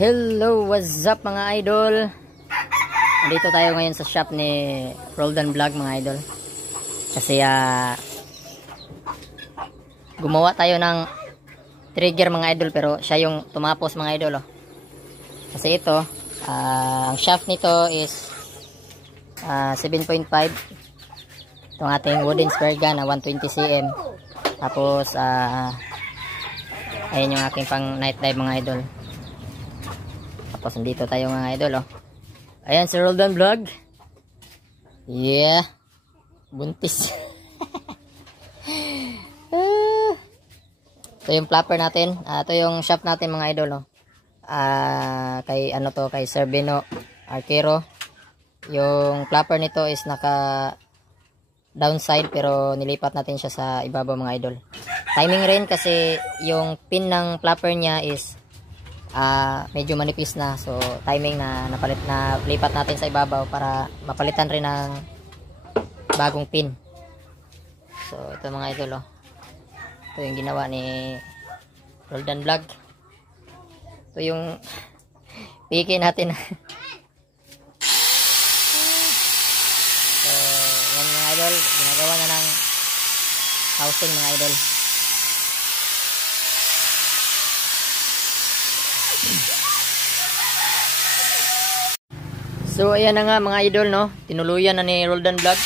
Hello, what's up mga idol? Dito tayo ngayon sa shop ni Roldan Vlog mga idol. Kasi gumawa tayo ng trigger mga idol, pero siya yung tumapos mga idol. Kasi ito, ang shaft nito is 7.5. Itong ating wooden spare gun na 120 cm. Tapos ayun yung aking pang night dive mga idol. Tapos nandito tayo mga idol. Ayan si Roldan Vlog. Yeah. Buntis. Ito yung flapper natin. Ito yung shaft natin mga idol. Kay kay Sir Beno Arquero. Yung flapper nito is naka downside, pero nilipat natin siya sa ibabaw mga idol. Timing rin kasi yung pin ng flapper niya is medyo manipis na, so timing na lipat natin sa ibabaw para mapalitan rin ng bagong pin. So ito mga idol, ito yung ginawa ni Roldan Vlog. Ito yung piki natin. So yan mga idol, ginagawa na ng housing mga idol. So ayan na nga mga idol, tinuluyan na ni Roldan Vlog.